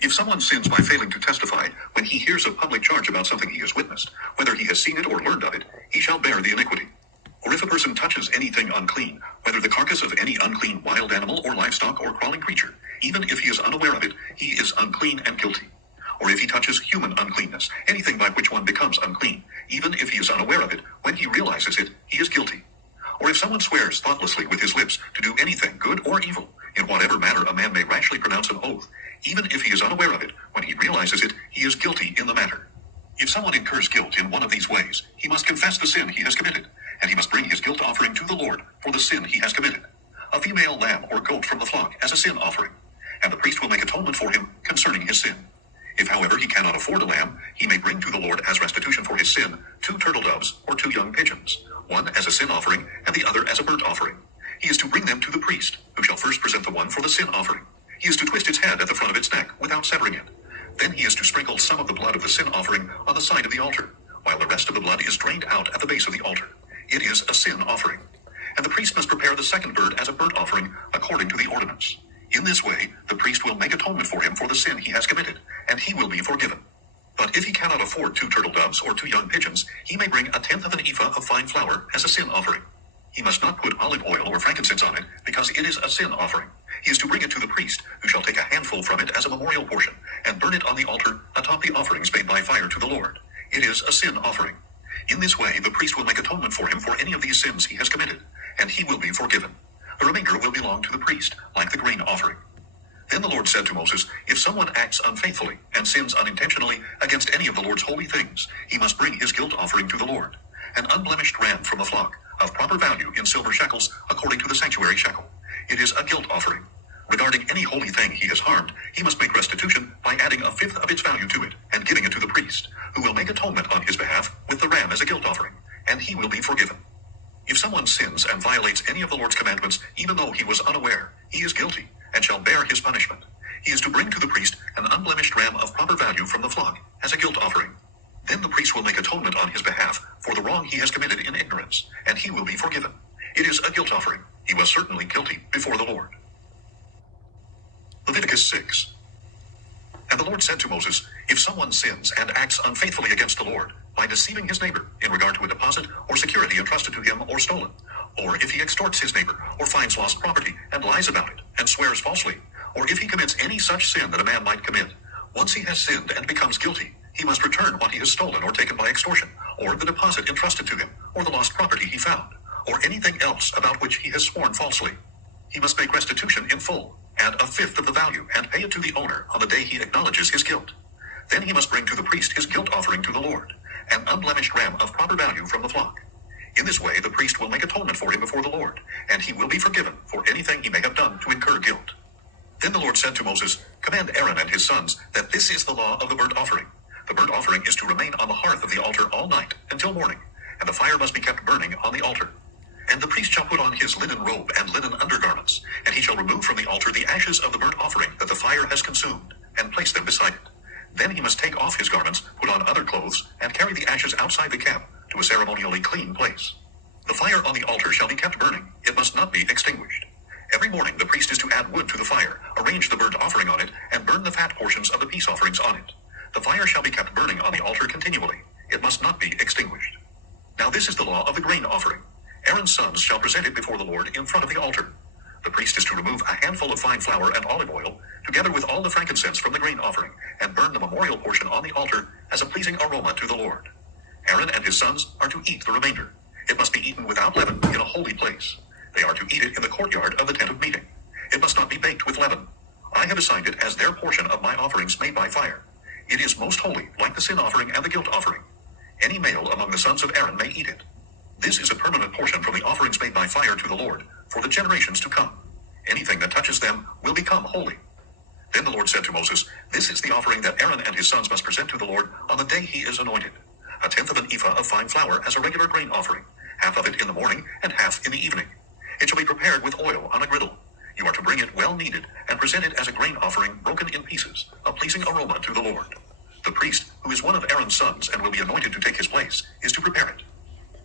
If someone sins by failing to testify when he hears a public charge about something he has witnessed, whether he has seen it or learned of it, he shall bear the iniquity. Or if a person touches anything unclean, whether the carcass of any unclean wild animal or livestock or crawling creature, even if he is unaware of it, he is unclean and guilty. Or if he touches human uncleanness, anything by which one becomes unclean, even if he is unaware of it, when he realizes it, he is guilty. Or if someone swears thoughtlessly with his lips to do anything, good or evil, in whatever manner a man may rashly pronounce an oath, even if he is unaware of it, when he realizes it, he is guilty in the matter. If someone incurs guilt in one of these ways, he must confess the sin he has committed, and he must bring his guilt offering to the Lord for the sin he has committed, a female lamb or goat from the flock as a sin offering, and the priest will make atonement for him concerning his sin. If, however, he cannot afford a lamb, he may bring to the Lord as restitution for his sin 2 turtle doves or 2 young pigeons, one as a sin offering and the other as a burnt offering. He is to bring them to the priest, who shall first present the one for the sin offering. He is to twist its head at the front of its neck without severing it. Then he is to sprinkle some of the blood of the sin offering on the side of the altar, while the rest of the blood is drained out at the base of the altar. It is a sin offering. And the priest must prepare the second bird as a burnt offering according to the ordinance. In this way, the priest will make atonement for him for the sin he has committed, and he will be forgiven. But if he cannot afford 2 turtle doves or 2 young pigeons, he may bring 1/10 of an ephah of fine flour as a sin offering. He must not put olive oil or frankincense on it, because it is a sin offering. He is to bring it to the priest, who shall take a handful from it as a memorial portion, and burn it on the altar atop the offerings made by fire to the Lord. It is a sin offering. In this way, the priest will make atonement for him for any of these sins he has committed, and he will be forgiven. The remainder will belong to the priest, like the grain offering. Then the Lord said to Moses, if someone acts unfaithfully and sins unintentionally against any of the Lord's holy things, he must bring his guilt offering to the Lord, an unblemished ram from the flock, of proper value in silver shekels, according to the sanctuary shekel. It is a guilt offering. Regarding any holy thing he has harmed, he must make restitution by adding 1/5 of its value to it, and giving it to the priest, who will make atonement on his behalf with the ram as a guilt offering, and he will be forgiven. If someone sins and violates any of the Lord's commandments, even though he was unaware, he is guilty, and shall bear his punishment. He is to bring to the priest an unblemished ram of proper value from the flock, as a guilt offering. Then the priest will make atonement on his behalf for the wrong he has committed in ignorance, and he will be forgiven. It is a guilt offering. He was certainly guilty before the Lord. Leviticus 6. And the Lord said to Moses, if someone sins and acts unfaithfully against the Lord, by deceiving his neighbor in regard to a deposit or security entrusted to him or stolen, or if he extorts his neighbor or finds lost property and lies about it and swears falsely, or if he commits any such sin that a man might commit, once he has sinned and becomes guilty, he must return what he has stolen or taken by extortion, or the deposit entrusted to him, or the lost property he found, or anything else about which he has sworn falsely. He must make restitution in full, add 1/5 of the value, and pay it to the owner on the day he acknowledges his guilt. Then he must bring to the priest his guilt offering to the Lord, an unblemished ram of proper value from the flock. In this way, the priest will make atonement for him before the Lord, and he will be forgiven for anything he may have done to incur guilt. Then the Lord said to Moses, command Aaron and his sons that this is the law of the burnt offering. The burnt offering is to remain on the hearth of the altar all night until morning, and the fire must be kept burning on the altar. And the priest shall put on his linen robe and linen undergarments, and he shall remove from the altar the ashes of the burnt offering that the fire has consumed, and place them beside it. Then he must take off his garments, put on other clothes, and carry the ashes outside the camp to a ceremonially clean place. The fire on the altar shall be kept burning. It must not be extinguished. Every morning the priest is to add wood to the fire, arrange the burnt offering on it, and burn the fat portions of the peace offerings on it. The fire shall be kept burning on the altar continually. It must not be extinguished. Now this is the law of the grain offering. Aaron's sons shall present it before the Lord in front of the altar. The priest is to remove a handful of fine flour and olive oil, together with all the frankincense from the grain offering, and burn the memorial portion on the altar as a pleasing aroma to the Lord. Aaron and his sons are to eat the remainder. It must be eaten without leaven in a holy place. They are to eat it in the courtyard of the tent of meeting. It must not be baked with leaven. I have assigned it as their portion of my offerings made by fire. It is most holy, like the sin offering and the guilt offering. Any male among the sons of Aaron may eat it. This is a permanent portion from the offerings made by fire to the Lord, for the generations to come. Anything that touches them will become holy. Then the Lord said to Moses, this is the offering that Aaron and his sons must present to the Lord on the day he is anointed. 1/10 of an ephah of fine flour as a regular grain offering, half of it in the morning and half in the evening. It shall be prepared with oil on a griddle. You are to bring it well kneaded and present it as a grain offering broken in pieces, a pleasing aroma to the Lord. The priest, who is one of Aaron's sons and will be anointed to take his place, is to prepare it.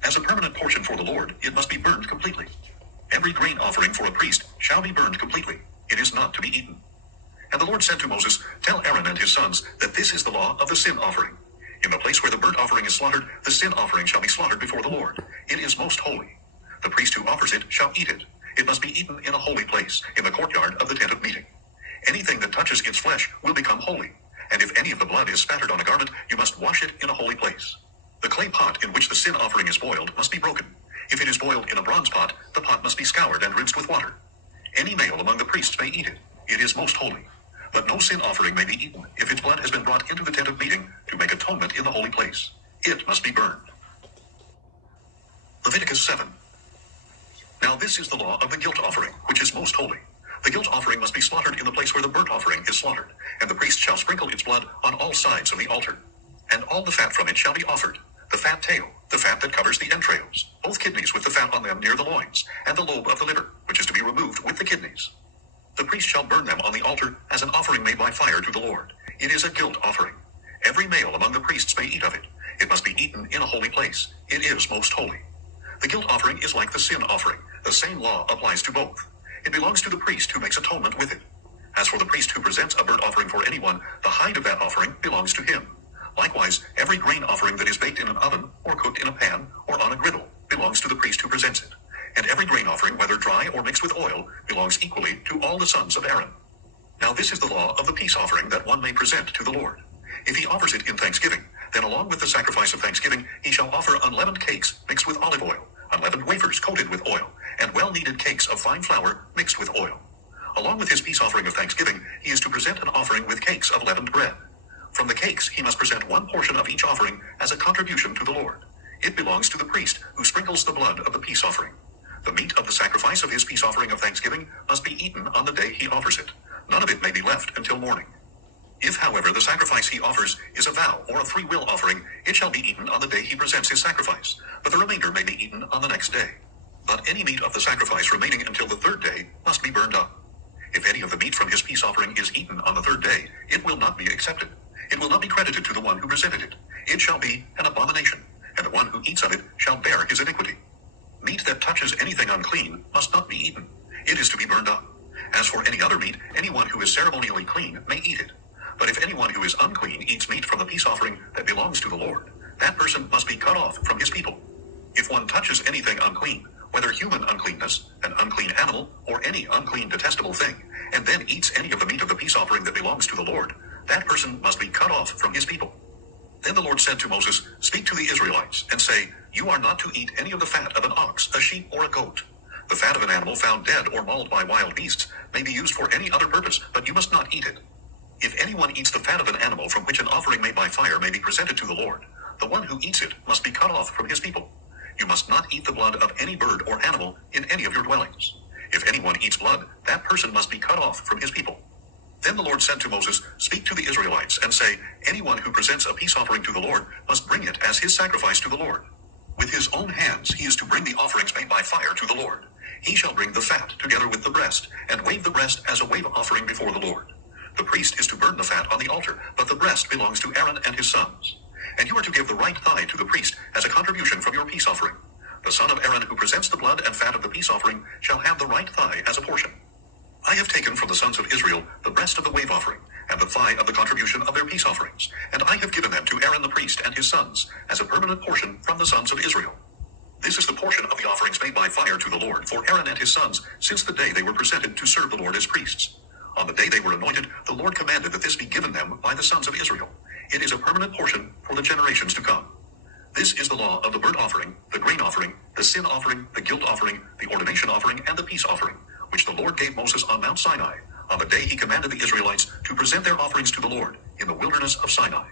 As a permanent portion for the Lord, it must be burned completely. Every grain offering for a priest shall be burned completely. It is not to be eaten. And the Lord said to Moses, Tell Aaron and his sons that this is the law of the sin offering. In the place where the burnt offering is slaughtered, the sin offering shall be slaughtered before the Lord. It is most holy. The priest who offers it shall eat it. It must be eaten in a holy place, in the courtyard of the tent of meeting. Anything that touches its flesh will become holy. And if any of the blood is spattered on a garment, you must wash it in a holy place. The clay pot in which the sin offering is boiled must be broken. If it is boiled in a bronze pot, the pot must be scoured and rinsed with water. Any male among the priests may eat it. It is most holy. But no sin offering may be eaten if its blood has been brought into the tent of meeting to make atonement in the holy place. It must be burned. Leviticus 7. Now this is the law of the guilt offering, which is most holy. The guilt offering must be slaughtered in the place where the burnt offering is slaughtered, and the priest shall sprinkle its blood on all sides of the altar. And all the fat from it shall be offered, the fat tail, the fat that covers the entrails, both kidneys with the fat on them near the loins, and the lobe of the liver, which is to be removed with the kidneys. The priest shall burn them on the altar as an offering made by fire to the Lord. It is a guilt offering. Every male among the priests may eat of it. It must be eaten in a holy place. It is most holy. The guilt offering is like the sin offering. The same law applies to both. It belongs to the priest who makes atonement with it. As for the priest who presents a burnt offering for anyone, the hide of that offering belongs to him. Likewise, every grain offering that is baked in an oven, or cooked in a pan, or on a griddle, belongs to the priest who presents it. And every grain offering, whether dry or mixed with oil, belongs equally to all the sons of Aaron. Now this is the law of the peace offering that one may present to the Lord. If he offers it in thanksgiving, then along with the sacrifice of thanksgiving, he shall offer unleavened cakes mixed with olive oil, unleavened wafers coated with oil, and well-kneaded cakes of fine flour mixed with oil. Along with his peace offering of thanksgiving, he is to present an offering with cakes of leavened bread. From the cakes he must present one portion of each offering as a contribution to the Lord. It belongs to the priest who sprinkles the blood of the peace offering. The meat of the sacrifice of his peace offering of thanksgiving must be eaten on the day he offers it. None of it may be left until morning. If, however, the sacrifice he offers is a vow or a free will offering, it shall be eaten on the day he presents his sacrifice, but the remainder may be eaten on the next day. But any meat of the sacrifice remaining until the third day must be burned up. If any of the meat from his peace offering is eaten on the third day, it will not be accepted. It will not be credited to the one who presented it. It shall be an abomination, and the one who eats of it shall bear his iniquity. Meat that touches anything unclean must not be eaten. It is to be burned up. As for any other meat, anyone who is ceremonially clean may eat it. But if anyone who is unclean eats meat from the peace offering that belongs to the Lord, that person must be cut off from his people. If one touches anything unclean, whether human uncleanness, an unclean animal, or any unclean detestable thing, and then eats any of the meat of the peace offering that belongs to the Lord, that person must be cut off from his people. Then the Lord said to Moses, Speak to the Israelites, and say, You are not to eat any of the fat of an ox, a sheep, or a goat. The fat of an animal found dead or mauled by wild beasts may be used for any other purpose, but you must not eat it. If anyone eats the fat of an animal from which an offering made by fire may be presented to the Lord, the one who eats it must be cut off from his people. You must not eat the blood of any bird or animal in any of your dwellings. If anyone eats blood, that person must be cut off from his people. Then the Lord said to Moses, Speak to the Israelites, and say, Anyone who presents a peace offering to the Lord must bring it as his sacrifice to the Lord. With his own hands he is to bring the offerings made by fire to the Lord. He shall bring the fat together with the breast, and wave the breast as a wave offering before the Lord. The priest is to burn the fat on the altar, but the breast belongs to Aaron and his sons. And you are to give the right thigh to the priest as a contribution from your peace offering. The son of Aaron who presents the blood and fat of the peace offering shall have the right thigh as a portion. I have taken from the sons of Israel the breast of the wave offering, and the thigh of the contribution of their peace offerings, and I have given them to Aaron the priest and his sons, as a permanent portion from the sons of Israel. This is the portion of the offerings made by fire to the Lord for Aaron and his sons, since the day they were presented to serve the Lord as priests. On the day they were anointed, the Lord commanded that this be given them by the sons of Israel. It is a permanent portion for the generations to come. This is the law of the burnt offering, the grain offering, the sin offering, the guilt offering, the ordination offering, and the peace offering, which the Lord gave Moses on Mount Sinai, on the day he commanded the Israelites to present their offerings to the Lord in the wilderness of Sinai.